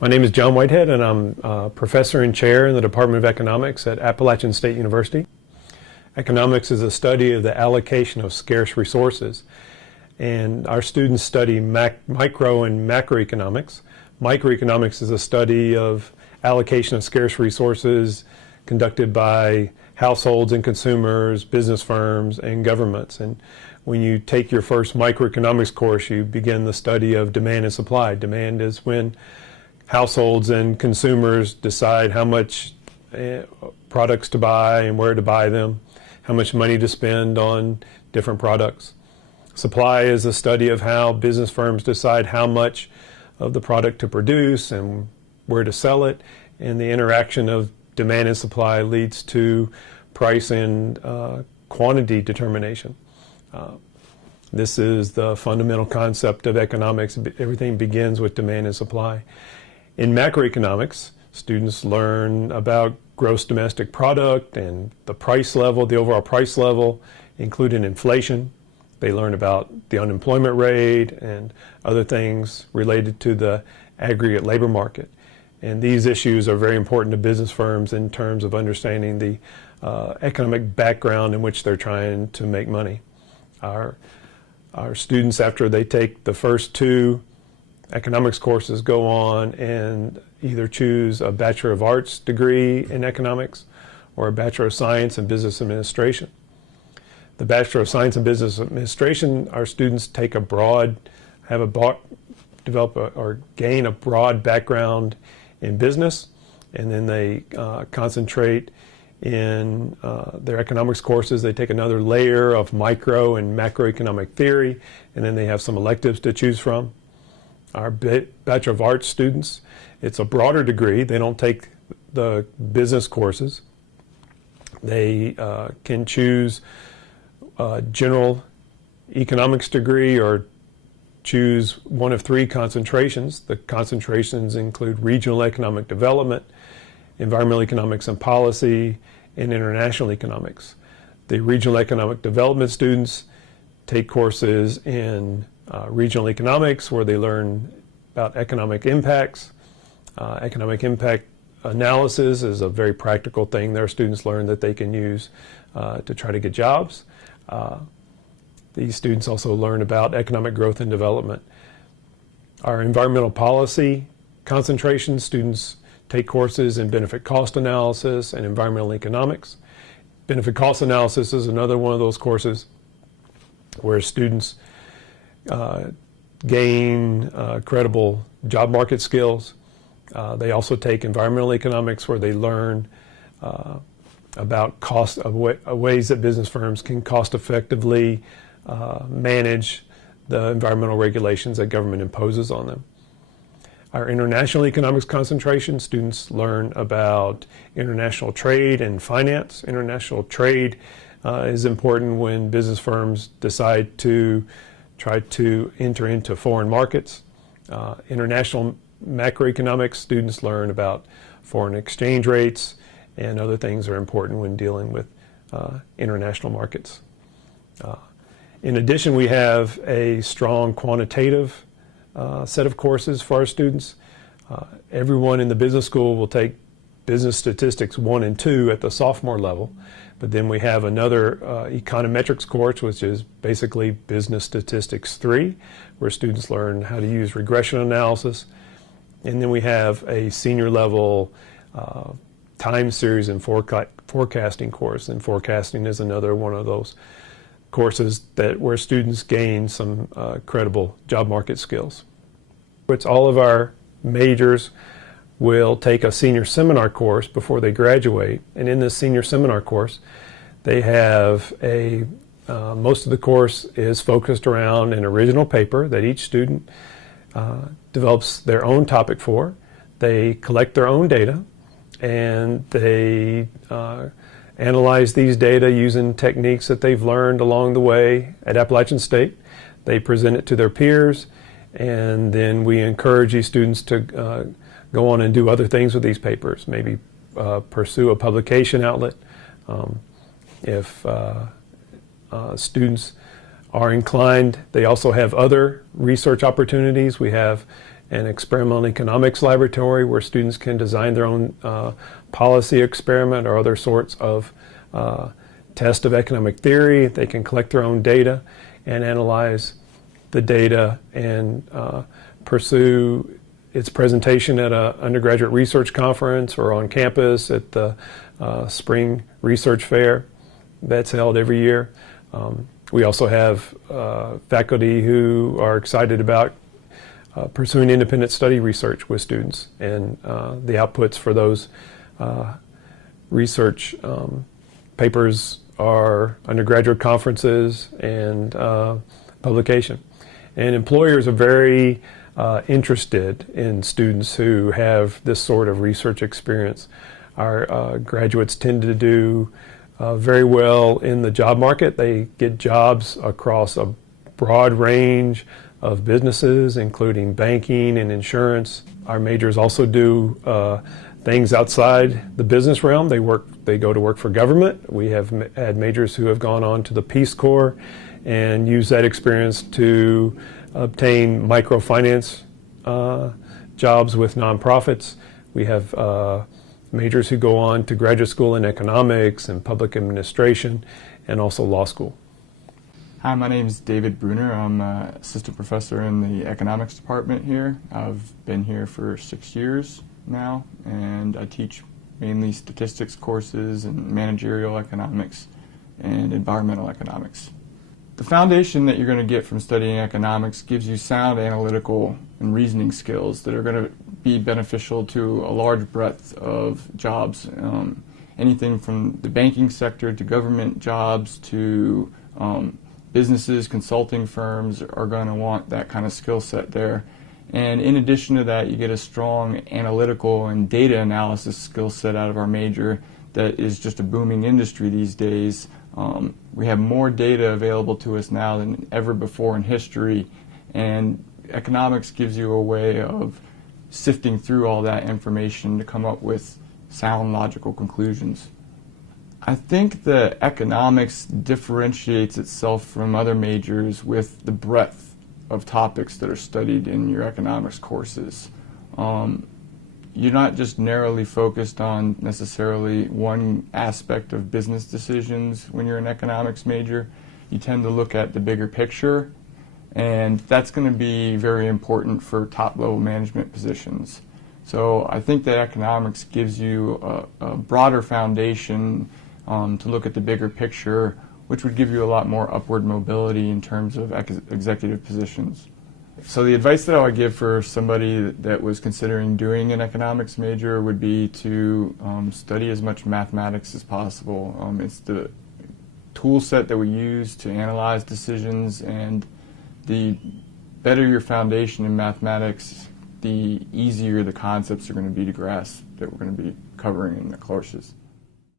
My name is John Whitehead, and I'm a professor and chair in the Department of Economics at Appalachian State University. Economics is a study of the allocation of scarce resources, and our students study micro and macroeconomics. Microeconomics is a study of allocation of scarce resources conducted by households and consumers, business firms, and governments. And when you take your first microeconomics course, you begin the study of demand and supply. Demand is when households and consumers decide how much products to buy and where to buy them, how much money to spend on different products. Supply is a study of how business firms decide how much of the product to produce and where to sell it, and the interaction of demand and supply leads to price and quantity determination. This is the fundamental concept of economics. Everything begins with demand and supply. In macroeconomics, students learn about gross domestic product and the price level, the overall price level, including inflation. They learn about the unemployment rate and other things related to the aggregate labor market. And these issues are very important to business firms in terms of understanding the economic background in which they're trying to make money. Our students, after they take the first two economics courses, go on and either choose a Bachelor of Arts degree in economics or a Bachelor of Science in Business Administration. The Bachelor of Science in Business Administration, our students take a broad, gain a broad background in business, and then they concentrate in their economics courses. They take another layer of micro and macroeconomic theory, and then they have some electives to choose from. Our Bachelor of Arts students, it's a broader degree. They don't take the business courses. They can choose a general economics degree or choose one of three concentrations. The concentrations include regional economic development, environmental economics and policy, and international economics. The regional economic development students take courses in regional economics, where they learn about economic impacts. Economic impact analysis is a very practical thing their students learn that they can use to try to get jobs. These students also learn about economic growth and development. Our environmental policy concentration students take courses in benefit cost analysis and environmental economics. Benefit cost analysis is another one of those courses where students gain credible job market skills. They also take environmental economics, where they learn about ways that business firms can cost effectively manage the environmental regulations that government imposes on them. Our international economics concentration, students learn about international trade and finance. International trade is important when business firms decide to try to enter into foreign markets. International macroeconomics, students learn about foreign exchange rates and other things that are important when dealing with international markets. In addition, we have a strong quantitative set of courses for our students. Everyone in the business school will take Business Statistics 1 and 2 at the sophomore level, but then we have another econometrics course, which is basically Business Statistics 3, where students learn how to use regression analysis. And then we have a senior level time series and forecasting course, and forecasting is another one of those courses where students gain some credible job market skills. It's all of our majors will take a senior seminar course before they graduate, and in this senior seminar course they have most of the course is focused around an original paper that each student develops their own topic for. They collect their own data, and they analyze these data using techniques that they've learned along the way at Appalachian State. They present it to their peers, and then we encourage these students to go on and do other things with these papers, maybe pursue a publication outlet. If students are inclined, they also have other research opportunities. We have an experimental economics laboratory where students can design their own policy experiment or other sorts of test of economic theory. They can collect their own data and analyze the data and pursue its presentation at an undergraduate research conference or on campus at the spring research fair that's held every year. We also have faculty who are excited about pursuing independent study research with students, and the outputs for those research papers are undergraduate conferences and publication. And employers are very interested in students who have this sort of research experience. Our graduates tend to do very well in the job market. They get jobs across a broad range of businesses, including banking and insurance. Our majors also do things outside the business realm. They go to work for government. We have had majors who have gone on to the Peace Corps and use that experience to obtain microfinance jobs with nonprofits. We have majors who go on to graduate school in economics and public administration and also law school. Hi, my name is David Bruner. I'm an assistant professor in the economics department here. I've been here for 6 years now, and I teach mainly statistics courses and managerial economics and environmental economics. The foundation that you're going to get from studying economics gives you sound analytical and reasoning skills that are going to be beneficial to a large breadth of jobs. Anything from the banking sector to government jobs to businesses, consulting firms are going to want that kind of skill set there. And in addition to that, you get a strong analytical and data analysis skill set out of our major that is just a booming industry these days. We have more data available to us now than ever before in history, and economics gives you a way of sifting through all that information to come up with sound, logical conclusions. I think that economics differentiates itself from other majors with the breadth of topics that are studied in your economics courses. You're not just narrowly focused on necessarily one aspect of business decisions when you're an economics major. You tend to look at the bigger picture, and that's going to be very important for top-level management positions. So I think that economics gives you a broader foundation to look at the bigger picture, which would give you a lot more upward mobility in terms of executive positions. So the advice that I would give for somebody that was considering doing an economics major would be to study as much mathematics as possible. It's the tool set that we use to analyze decisions, and the better your foundation in mathematics, the easier the concepts are going to be to grasp that we're going to be covering in the courses.